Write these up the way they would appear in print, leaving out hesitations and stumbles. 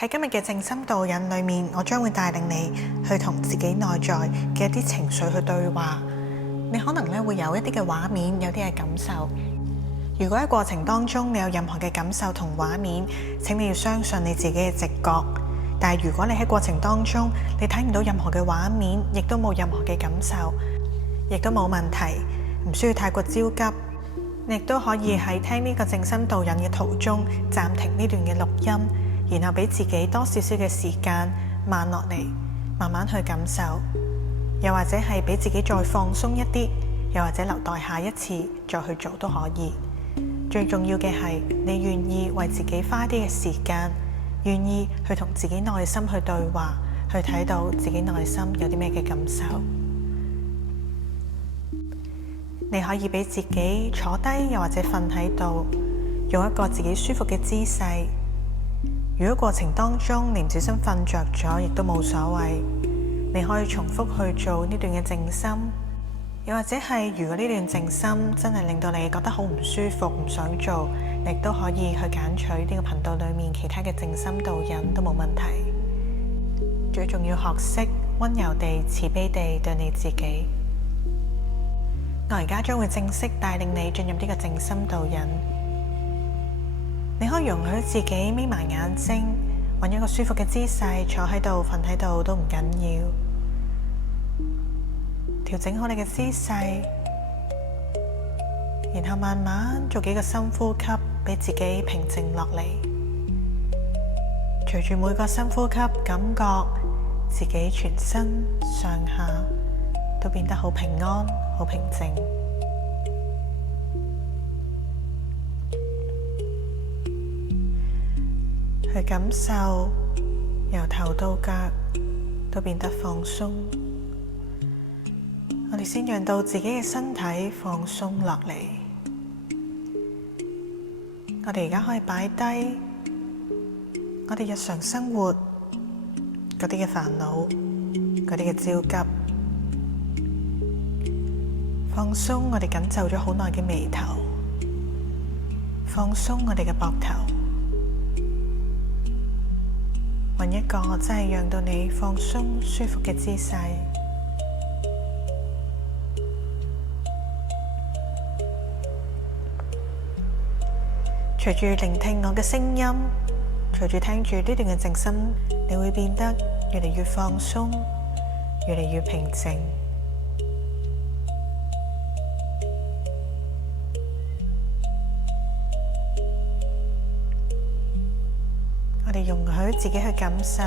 喺今日嘅靜心導引裏面，我將會帶領你去同自己內在嘅一啲情緒去對話。你可能會有一啲嘅畫面，有啲嘅感受。如果喺過程當中你有任何嘅感受同畫面，請你要相信你自己嘅直覺。但係如果你喺過程當中你睇唔到任何嘅畫面，亦都冇任何嘅感受，亦都冇問題，唔需要太過焦急。你亦都可以喺聽呢個靜心導引嘅途中暫停呢段嘅錄音，然後俾自己多少少嘅時間慢落嚟，慢慢去感受，又或者係俾自己再放鬆一啲，又或者留待下一次再去做都可以。最重要嘅係你願意為自己花啲嘅時間，願意去同自己內心去對話，去睇到自己內心有啲咩嘅感受。你可以俾自己坐低，又或者瞓喺度，用一個自己舒服嘅姿勢。如果過程當中你唔小心瞓着咗，亦都冇所謂，你可以重複去做呢段嘅靜心。又或者係如果呢段靜心真係令到你覺得好唔舒服，唔想做，你亦都可以去揀取呢個頻道裏面其他嘅靜心導引都冇問題。最重要學識溫柔地、慈悲地對你自己。我而家將會正式帶領你進入呢個靜心導引。你可以容許自己眯埋眼睛，揾一個舒服嘅姿勢，坐喺度、瞓喺度都唔緊要。調整好你嘅姿勢，然後慢慢做幾個深呼吸，俾自己平靜落嚟。隨住每個深呼吸，感覺自己全身上下都變得好平安、好平靜。去感受由頭到腳都變得放鬆。我哋先讓到自己嘅身體放鬆落嚟。我哋而家可以擺低我哋日常生活嗰啲嘅煩惱、嗰啲嘅焦急，放鬆我哋緊皺咗好耐嘅眉頭，放鬆我哋嘅膊頭，揾一個真係讓到你放鬆舒服嘅姿勢。隨住聆聽我嘅聲音，隨住聽住呢段嘅靜心，你會變得越嚟越放鬆，越嚟越平靜。我哋容許自己去感受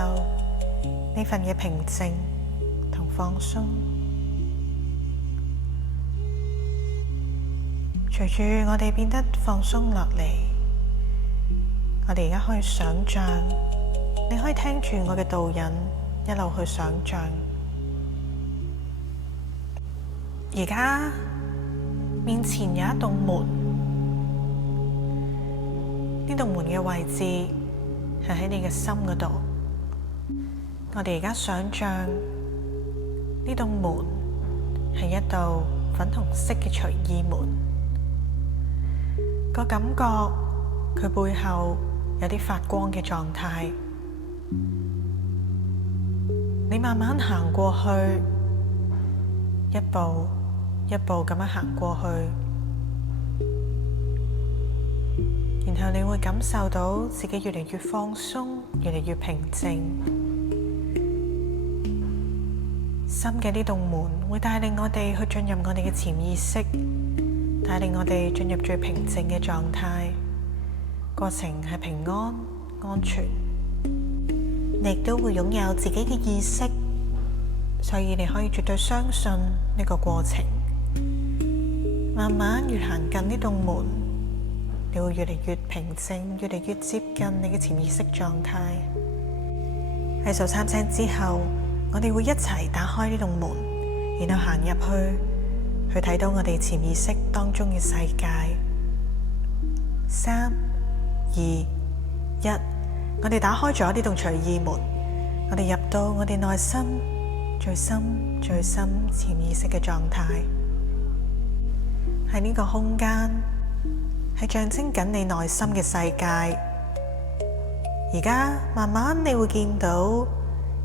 呢份嘅平靜同放鬆。隨住我哋變得放鬆落嚟，我哋而家可以想像，你可以聽住我嘅導引，一路去想像。而家面前有一棟門，呢棟門嘅位置係喺你嘅心嗰度。我哋而家想像呢棟門係一道粉紅色嘅隨意門，個感覺佢背後有啲發光嘅狀態。你慢慢行過去，一步一步咁樣行過去，然後你會感受到自己越嚟越放鬆，越嚟越平靜。心嘅呢棟門會帶領我哋去進入我哋嘅潛意識，帶領我哋進入最平靜嘅狀態。過程係平安、安全，你亦都會擁有自己嘅意識，所以你可以絕對相信呢個過程。慢慢越行近呢棟門，你會越嚟越平靜，越嚟越接近你嘅潛意識狀態。喺數3聲之後，我哋會一齊打開呢棟門，然後行入去睇到我哋潛意識當中嘅世界。3、2、1，我哋打開咗呢棟隨意門，我哋入到我哋內心最深最深潛意識嘅狀態。喺呢個空間係象徵緊你內心嘅世界，而家慢慢你會見到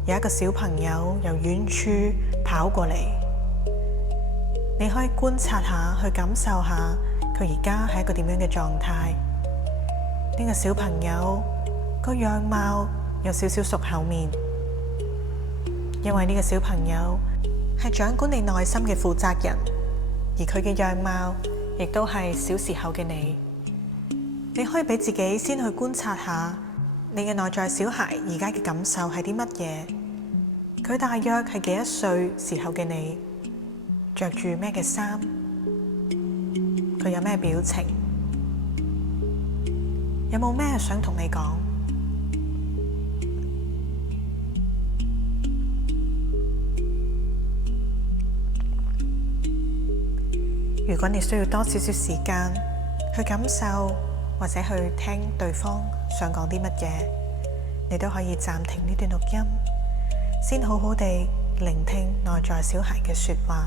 有一個小朋友由遠處跑過嚟，你可以觀察下，去感受下佢而家係一個點樣嘅狀態。呢個小朋友個樣貌有少少熟口面，因為呢個小朋友係掌管你內心嘅負責人，而佢嘅樣貌亦都係小時候嘅你。你可以俾自己先去觀察下你嘅內在小孩而家嘅感受係啲乜嘢？佢大約係幾多歲時候嘅你？着住咩嘅衫？佢有咩表情？有冇咩想同你講？如果你需要多少少時間去感受或者去聽對方想講啲乜嘢，你都可以暫停呢段錄音，先好好地聆聽內在小孩嘅說話，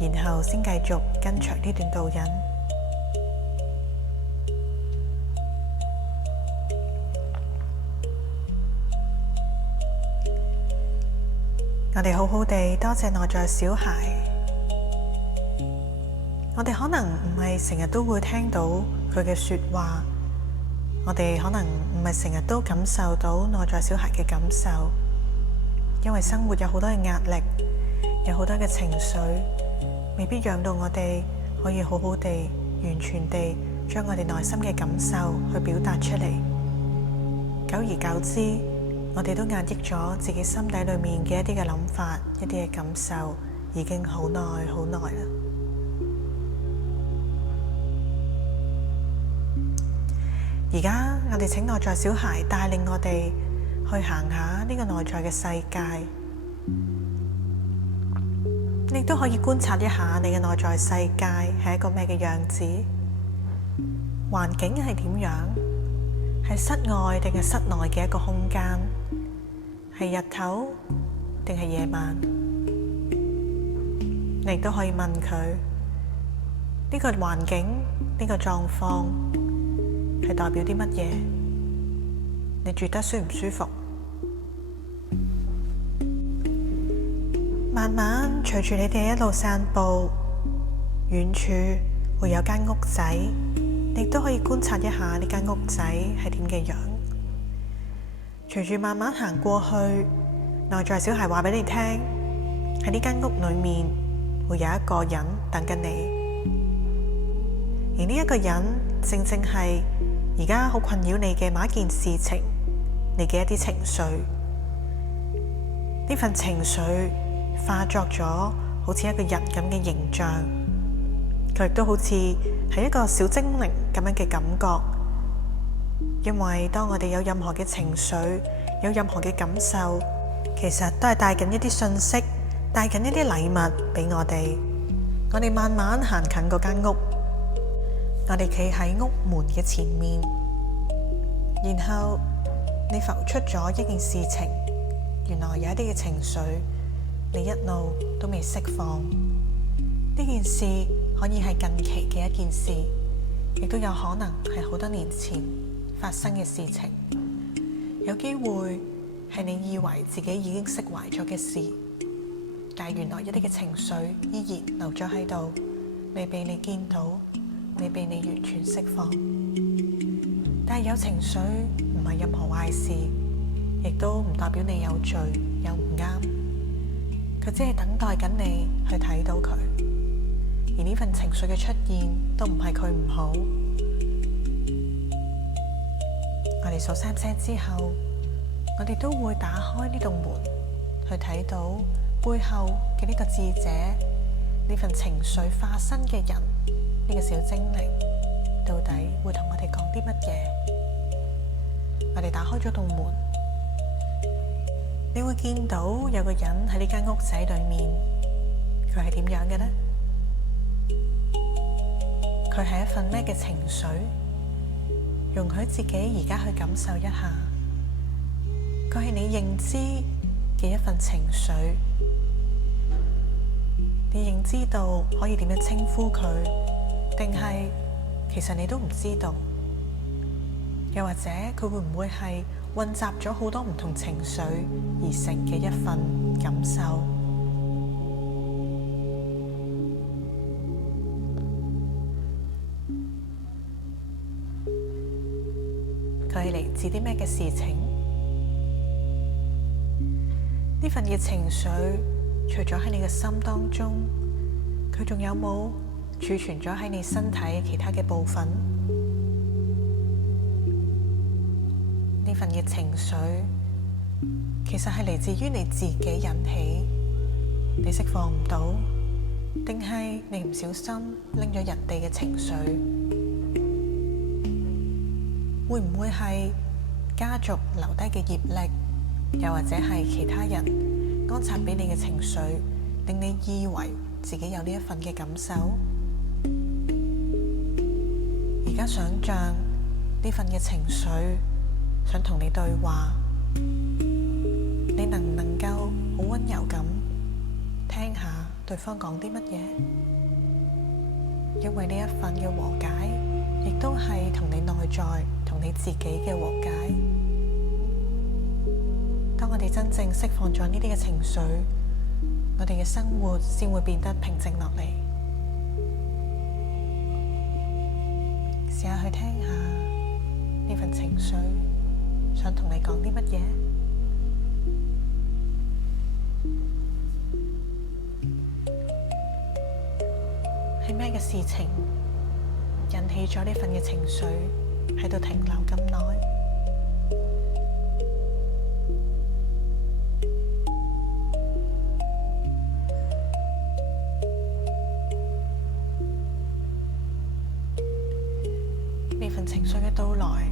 然後先繼續跟隨呢段導引。我哋好好地多謝內在小孩。我哋可能唔係成日都會聽到佢嘅說話，我哋可能唔係成日都感受到內在小孩嘅感受，因為生活有好多嘅壓力，有好多嘅情緒，未必讓到我哋可以好好地、完全地將我哋內心嘅感受去表達出嚟。久而久之，我哋都壓抑咗自己心底裏面嘅一啲嘅諗法、一啲嘅感受，已經好耐好耐啦。而家我哋請內在小孩帶領我哋去行下呢個內在嘅世界，你都可以觀察一下你嘅內在世界係一個咩嘅樣子，環境係點樣，係室外定係室內嘅一個空間，係日頭定係夜晚，你亦都可以問佢呢個環境，呢個狀況係代表啲乜嘢？你住得舒唔舒服？慢慢隨住你哋一路散步，遠處會有間屋仔，你都可以觀察一下呢間屋仔係點嘅樣。隨住慢慢行過去，內在小孩話俾你聽，喺呢間屋裏面會有一個人等緊你，而呢一個人正正係而家好困擾你嘅某一件事情，你嘅一啲情緒，呢份情緒化作咗好似一個人咁嘅形象，佢亦都好似係一個小精靈咁樣嘅感覺。因為當我哋有任何嘅情緒，有任何嘅感受，其實都係帶緊一啲信息，帶緊一啲禮物俾我哋。我哋慢慢行近嗰間屋，我哋企喺屋門嘅前面，然後你浮出咗一件事情，原來有一啲嘅情緒你一路都未釋放。呢件事可以係近期嘅一件事，亦都有可能係好多年前發生嘅事情，有機會係你以為自己已經釋懷咗嘅事，但係原來一啲嘅情緒依然留咗喺度，未被你見到，未被你完全釋放。但係有情緒唔係任何壞事，亦都唔代表你有罪有唔啱，佢只係等待緊你去睇到佢。而呢份情緒嘅出現都唔係佢唔好。我哋數3聲之後，我哋都會打開呢棟門，去睇到背後嘅呢個智者，呢份情緒化身嘅人，呢個小精靈到底會同我哋講啲乜嘢？我哋打開咗棟門，你會見到有個人喺呢間屋仔裏面，佢係點樣嘅呢？佢係一份咩嘅情緒？容許自己而家去感受一下，佢係你認知嘅一份情緒。你認知到可以點樣稱呼佢，定係其實你都唔知道？又或者佢會唔會係混雜咗好多唔同情緒而成嘅一份感受。佢係嚟自啲咩嘅事情？呢份嘅情緒，除咗喺你嘅心當中，佢仲有冇儲存咗喺你身體其他嘅部分？呢份嘅情緒，其實係嚟自於你自己引起，你釋放唔到，定係你唔小心拎咗人哋嘅情緒？會唔會係家族留低嘅業力，又或者係其他人安插俾你嘅情緒，令你以為自己有呢一份嘅感受？而家想像呢份嘅情緒，想同你對話，你能唔能夠好溫柔咁聽下對方講啲乜嘢？因為呢一份嘅和解，亦都係同你內在、同你自己嘅和解。當我哋真正釋放咗呢啲嘅情緒，我哋嘅生活先會變得平靜落嚟。試下去聽下呢份情緒，想同你講啲乜嘢？係咩嘅事情引起咗呢份嘅情緒喺度停留咁耐？呢份情緒嘅到來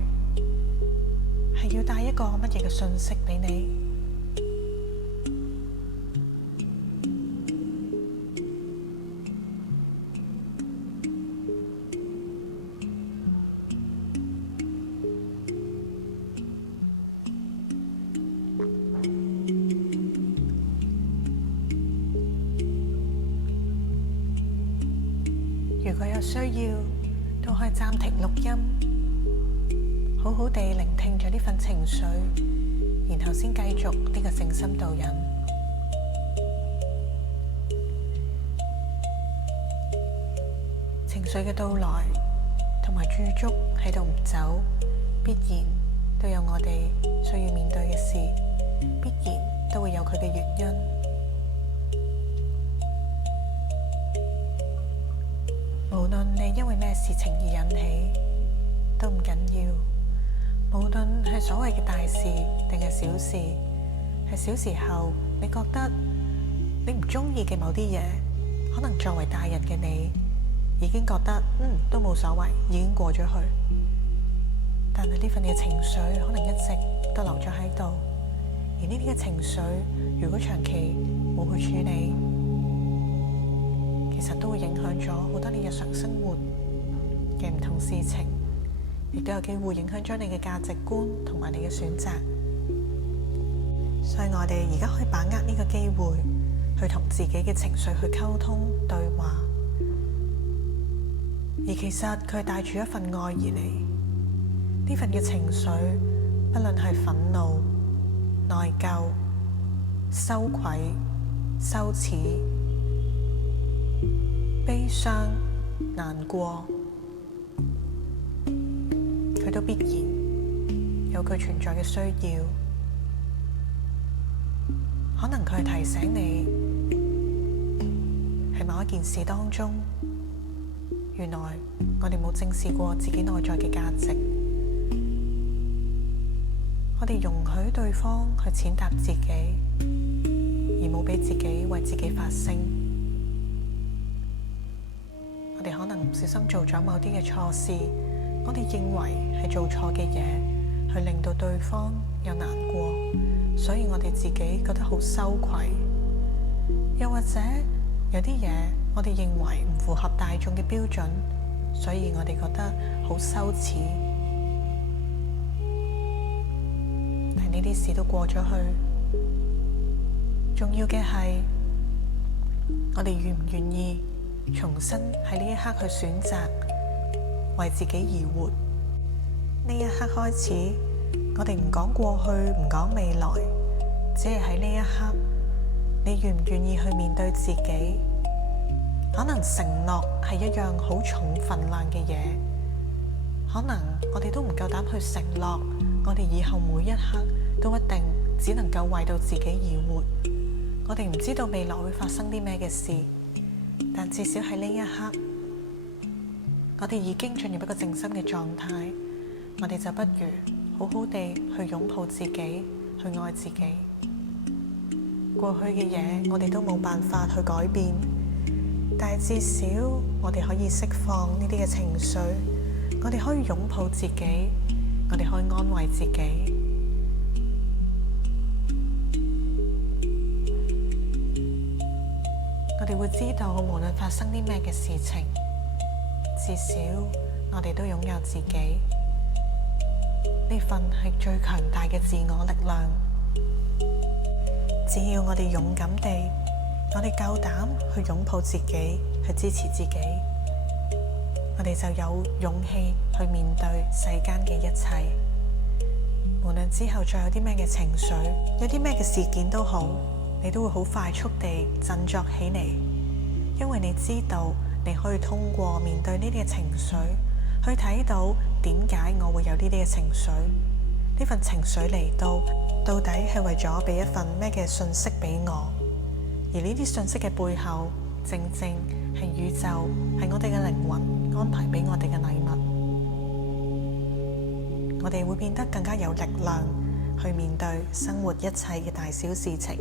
係要帶一個乜嘢嘅訊息俾你？如果有需要，都可以暫停錄音，好好地聆聽咗呢份情緒，然後先繼續呢個靜心導引。情緒嘅到來同埋駐足喺度唔走，必然都有我哋需要面對嘅事，必然都會有佢嘅原因。無論你因為咩事情而引起，都唔緊要。無論係所謂嘅大事定係小事，係小時候你覺得你唔中意嘅某啲嘢，可能作為大人嘅你，已經覺得都冇所謂，已經過咗去。但係呢份嘅情緒可能一直都留咗喺度，而呢啲嘅情緒如果長期冇去處理，其實都會影響咗好多你日常生活嘅唔同事情，亦都有機會影響咗你嘅價值觀同埋你嘅選擇。所以我哋而家可以把握呢個機會，去同自己嘅情緒去溝通對話。而其實佢係帶住一份愛而嚟，呢份嘅情緒，不論係憤怒、內疚、羞愧、羞恥、悲傷、難過，佢都必然有佢存在嘅需要。可能佢係提醒你，喺某一件事當中，原來我哋冇正視過自己內在嘅價值，我哋容許對方去踐踏自己，而冇俾自己為自己發聲。我哋可能唔小心做咗某啲嘅錯事，我哋認為係做錯嘅嘢，去令到對方有難過，所以我哋自己覺得好羞愧。又或者有啲嘢我哋認為唔符合大眾嘅標準，所以我哋覺得好羞恥。但呢啲事都過咗去，重要嘅係我哋願唔願意重新喺呢一刻去選擇為自己而活。呢一刻開始，我哋唔講過去，唔講未來，只係喺呢一刻，你願唔願意去面對自己？可能承諾係一樣好重份量嘅嘢，可能我哋都唔夠膽去承諾，我哋以後每一刻都一定只能夠為到自己而活。我哋唔知道未來會發生啲咩嘅事，但至少喺呢一刻，我哋已經進入一個靜心嘅狀態，我哋就不如好好地去擁抱自己，去愛自己。過去嘅嘢我哋都冇辦法去改變，但係至少我哋可以釋放呢啲嘅情緒，我哋可以擁抱自己，我哋可以安慰自己。我哋會知道，無論發生啲咩嘅事情，至少我哋都擁有自己，呢份係最強大嘅自我力量。只要我哋勇敢地，我哋夠膽去擁抱自己，去支持自己，我哋就有勇氣去面對世間嘅一切。無論之後再有啲咩嘅情緒，有啲咩嘅事件都好，你都會好快速地振作起嚟，因為你知道你可以通過面對呢啲嘅情緒，去睇到點解我會有呢啲嘅情緒，呢份情緒嚟到底係為咗俾一份咩嘅信息俾我，而呢啲信息嘅背後，正正係宇宙，係我哋嘅靈魂安排俾我哋嘅禮物。我哋會變得更加有力量去面對生活一切嘅大小事情。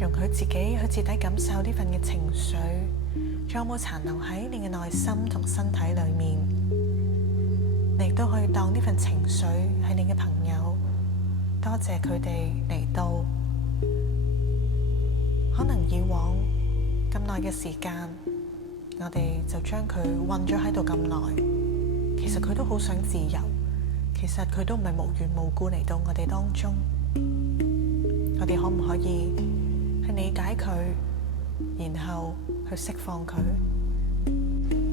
容許自己去徹底感受呢份嘅情緒，仲有冇殘留喺你嘅內心同身體裏面？你亦都可以當呢份情緒係你嘅朋友，多謝佢哋嚟到。可能以往咁耐嘅時間，我哋就將佢困咗喺度咁耐。其實佢都好想自由，其實佢都唔係無緣無故嚟到我哋當中。我哋可唔可以去理解佢，然後去釋放佢？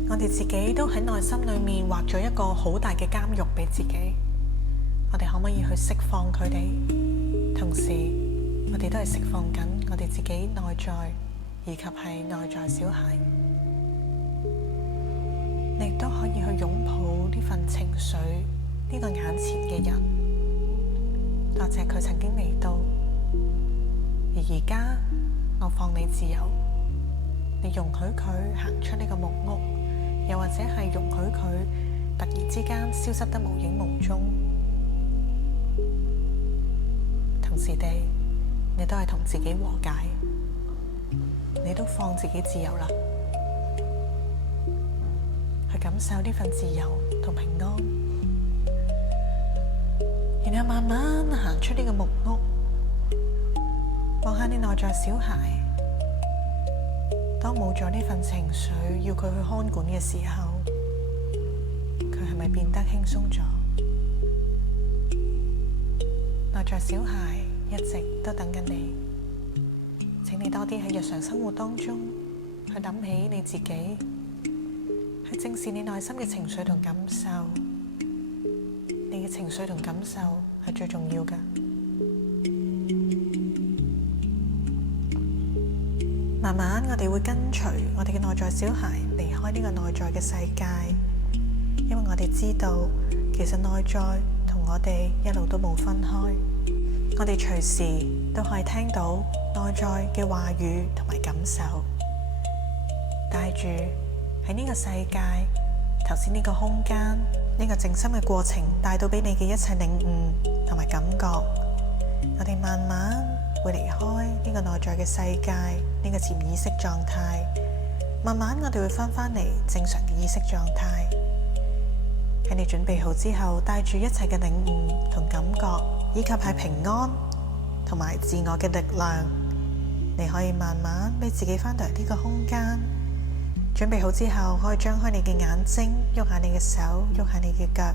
我哋自己都喺內心裏面畫咗一個好大嘅監獄俾自己，我哋可唔可以去釋放佢哋？同時，我哋都係釋放緊我哋自己內在，以及係內在小孩。你亦都可以去擁抱呢份情緒，呢個眼前嘅人，多謝佢曾經嚟到。而家我放你自由，你容許佢行出呢個木屋，又或者係容許佢突然之間消失得無影無蹤。同時地，你都係同自己和解，你都放自己自由啦，去感受呢份自由同平安，然後慢慢行出呢個木屋，望下你內在小孩。當冇咗呢份情緒要佢去看管嘅時候，佢係咪變得輕鬆咗？內在小孩一直都等緊你，請你多啲喺日常生活當中去諗起你自己，去正視你內心嘅情緒同感受。你嘅情緒同感受係最重要㗎。慢慢我哋會跟隨我哋嘅內在小孩離開呢個內在嘅世界，因為我哋知道其實內在同我哋一路都冇分開，我哋隨時都可以聽到內在嘅話語同埋感受，帶住喺呢個世界頭先呢個空間呢個靜心嘅過程帶到俾你嘅一切領悟同埋感覺，我哋慢慢會離開呢個內在嘅世界，呢個潛意識狀態，慢慢我哋會返嚟正常嘅意識狀態。喺你準備好之後，帶住一切嘅領悟同感覺，以及係平安同埋自我嘅力量，你可以慢慢俾自己返到嚟呢個空間。準備好之後，可以張開你嘅眼睛，喐下你嘅手，喐下你嘅腳，